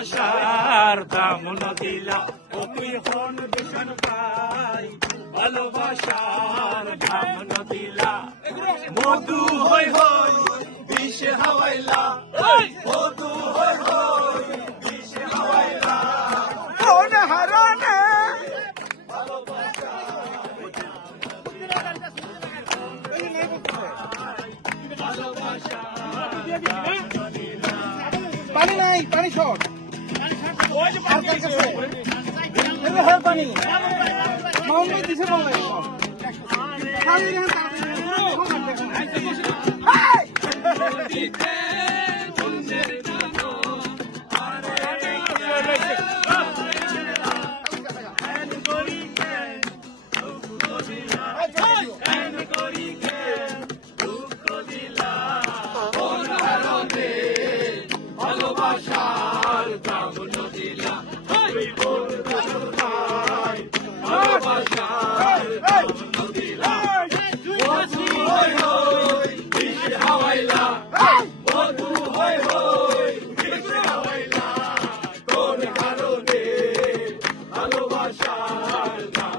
ভালোবাসার দাম দিলা ও তুই হন দূষণ পাই ভালোবাসার দাম দিলা মধু হই হই বিষ হাওয়াইলা মধু হই হই বিষ হাওয়াইলা কোন হারানে পানি নাই, পানি শর্ট। পানি মাউন্ট দিছে বলে ভালোবাসার দাম দিলা তুই বল ভালোবাসার দাম দিলা মধু হই হই বিষ হাওয়াইলা মধু হই হই বিষ হাওয়াইলা তোর কারণে ভালোবাসার দাম